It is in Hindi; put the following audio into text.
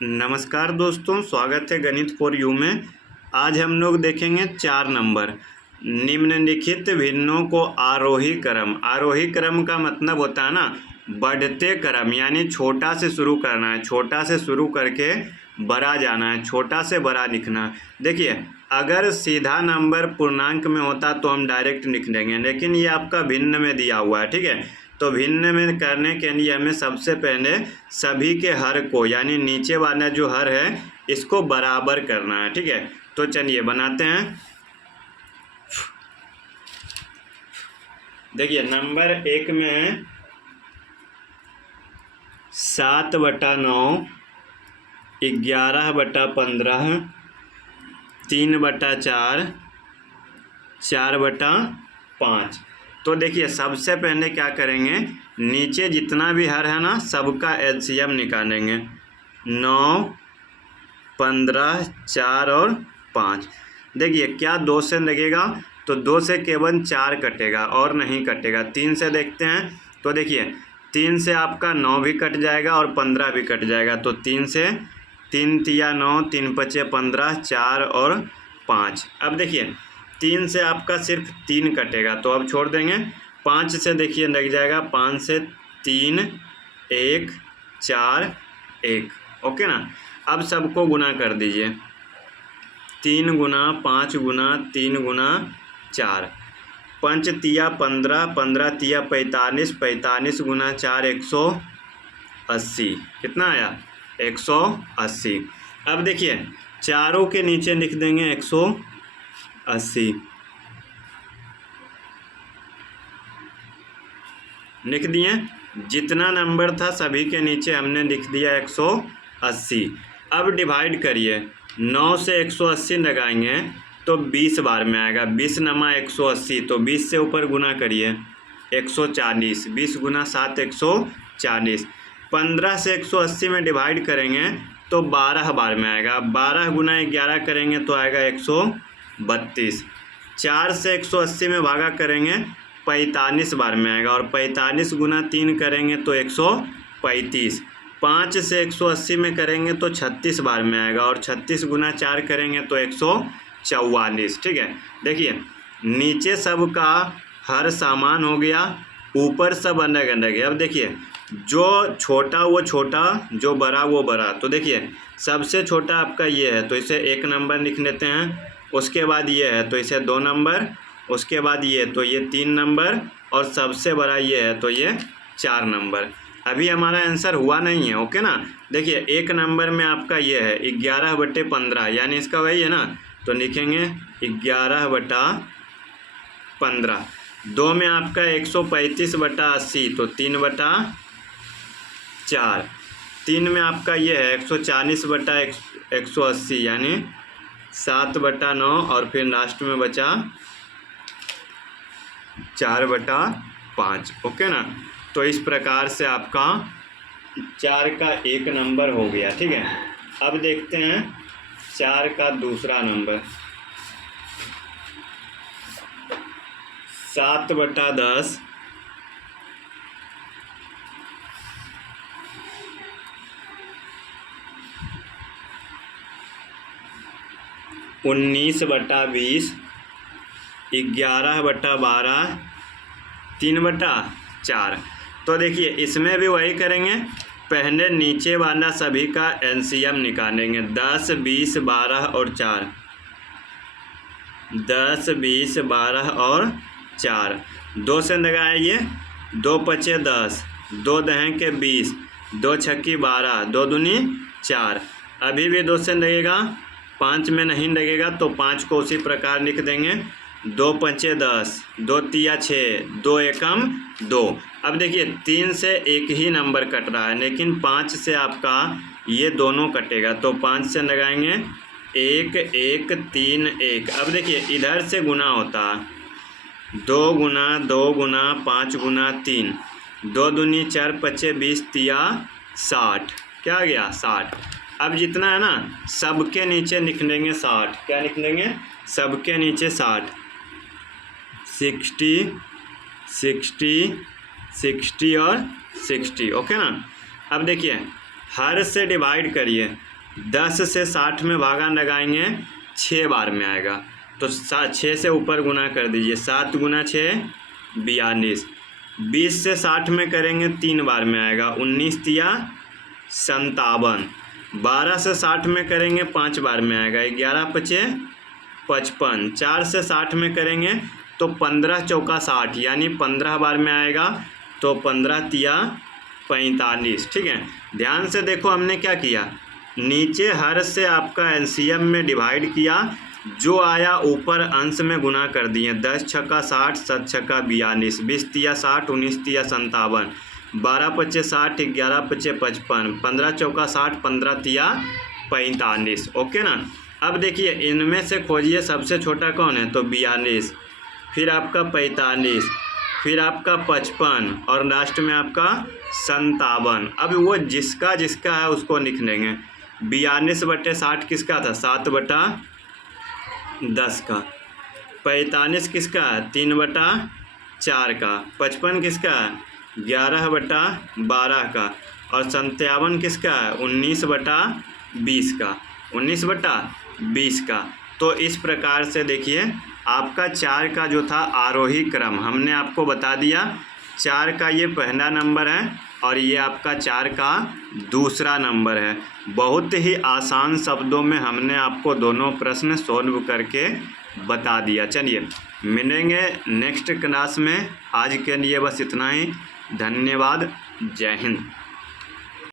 नमस्कार दोस्तों, स्वागत है गणित फॉर यू में। आज हम लोग देखेंगे 4 नंबर। निम्नलिखित भिन्नों को आरोही क्रम का मतलब होता है ना बढ़ते क्रम, यानी छोटा से शुरू करना है, छोटा से शुरू करके बड़ा जाना है, छोटा से बड़ा लिखना। देखिए, अगर सीधा नंबर पूर्णांक में होता तो हम डायरेक्ट लिख देंगे, लेकिन ये आपका भिन्न में दिया हुआ है। ठीक है, तो भिन्न में करने के लिए हमें सबसे पहले सभी के हर को, यानी नीचे वाला जो हर है इसको बराबर करना है। ठीक है, तो चलिए बनाते हैं। देखिए, नंबर 1 में है 7/9, 11/15, 3/4, 4/5। तो देखिए, सबसे पहले क्या करेंगे, नीचे जितना भी हर है ना सबका एलसीएम निकालेंगे। 9, 15, 4 और 5। देखिए, क्या 2 से लगेगा तो 2 से केवल 4 कटेगा और नहीं कटेगा। 3 से देखते हैं, तो देखिए 3 से आपका 9 भी कट जाएगा और 15 भी कट जाएगा। तो 3 से 3 तिया 9, 3 पचे 15, 4 और 5। अब देखिए 3 से आपका सिर्फ 3 कटेगा, तो अब छोड़ देंगे। 5 से देखिए लग जाएगा, 5 से 3, 1, 4, 1। ओके ना। अब सबको गुना कर दीजिए। 3 गुना 5 गुना 3 गुना 4, 5 तिया 15, 15 तिया 45, 45 गुना 4 180। कितना आया? 180। अब देखिए चारों के नीचे लिख देंगे 180। लिख दिए। जितना नंबर था सभी के नीचे हमने लिख दिया 180। अब डिवाइड करिए, 9 से 180 लगाएंगे तो 20 बार में आएगा। 20 नमा 180, तो 20 से ऊपर गुना करिए 140। 20 गुना 7 140। 15 से 180 में डिवाइड करेंगे तो 12 बार में आएगा। 12 गुना 11 करेंगे तो आएगा 132। 4 से 180 में भागा करेंगे 45 बार में आएगा, और 45 गुना 3 करेंगे तो 135। 5 से 180 में करेंगे तो 36 बार में आएगा, और 36 गुना 4 करेंगे तो 144। ठीक है, देखिए नीचे सब का हर सामान हो गया, ऊपर सब अलग अलग है। अब देखिए, जो छोटा वो छोटा, जो बड़ा वो बड़ा। तो देखिए सबसे छोटा आपका ये है तो इसे 1 नंबर लिख लेते हैं। उसके बाद ये है तो इसे 2 नंबर। उसके बाद ये तो ये 3 नंबर, और सबसे बड़ा ये है तो ये 4 नंबर। अभी हमारा आंसर हुआ नहीं है। ओके ना। देखिए 1 नंबर में आपका ये है 11/15, यानी इसका वही है ना, तो लिखेंगे 11/15। 2 में आपका 135/80, तो 3/4। 3 में आपका ये है 140/180, यानी 7/9, और फिर लास्ट में बचा 4/5। ओके ना। तो इस प्रकार से आपका 4 का 1 नंबर हो गया। ठीक है, अब देखते हैं 4 का दूसरा नंबर। 7/10, 19/20, 11/12, 3/4। तो देखिए इसमें भी वही करेंगे, पहले नीचे वाला सभी का एलसीएम निकालेंगे। 10, 20, 12 और 4। 10, 20, 12 और 4। 2 से लगाइए, 2 पचे 10, 2 दहें के 20, 2 छक्की 12, 2 दूनी 4। अभी भी 2 से लगेगा, 5 में नहीं लगेगा तो 5 को उसी प्रकार लिख देंगे। 2 पचे 10, 2 तिया 6, 2 एकम 2। अब देखिए 3 से एक ही नंबर कट रहा है, लेकिन 5 से आपका ये दोनों कटेगा, तो 5 से लगाएंगे 1, 1, 3, 1। अब देखिए इधर से गुना होता है, 2 गुना 2 गुना 5 गुना 3, 2 दूनी 4 पचे 20 तिया 60। क्या आ गया? 60। अब जितना है ना सबके नीचे लिख लेंगे 60। क्या लिख लेंगे? सबके नीचे 60। 60, 60, 60 और 60। ओके ना। अब देखिए हर से डिवाइड करिए, 10 से 60 में भागा लगाएंगे 6 बार में आएगा, तो 6 से ऊपर गुना कर दीजिए, 7 गुना 6 42। 20 से 60 में करेंगे 3 बार में आएगा, 19 तिया 57। 12 से 60 में करेंगे 5 बार में आएगा, 11 पचे 55। 4 से 60 में करेंगे तो 15 चौका 60 यानी 15 बार में आएगा, तो 15 तिया 45। ठीक है, ध्यान से देखो हमने क्या किया, नीचे हर से आपका एलसीएम में डिवाइड किया, जो आया ऊपर अंश में गुना कर दिए। 10 छक्का 60, 7 छक्का 42, 20 तिया 60, 19 तिया 57, 12 पचे 60, 11 पचे 55, 15 चौका 60, 15 तिया 45। ओके ना। अब देखिए इनमें से खोजिए सबसे छोटा कौन है, तो 42, फिर आपका 45, फिर आपका 55 और लास्ट में आपका 57। अब वो जिसका जिसका है उसको लिख लेंगे। 42/60 किसका था, 7/10 का। 45 किसका है, 3/4 का। 55 किसका है, 11/12 का। और 57 किसका है, 19/20 का। 19/20 का। तो इस प्रकार से देखिए आपका 4 का जो था आरोही क्रम हमने आपको बता दिया। 4 का ये पहला नंबर है और ये आपका 4 का दूसरा नंबर है। बहुत ही आसान शब्दों में हमने आपको दोनों प्रश्न सॉल्व करके बता दिया। चलिए मिलेंगे नेक्स्ट क्लास में, आज के लिए बस इतना ही। धन्यवाद, जय हिंद।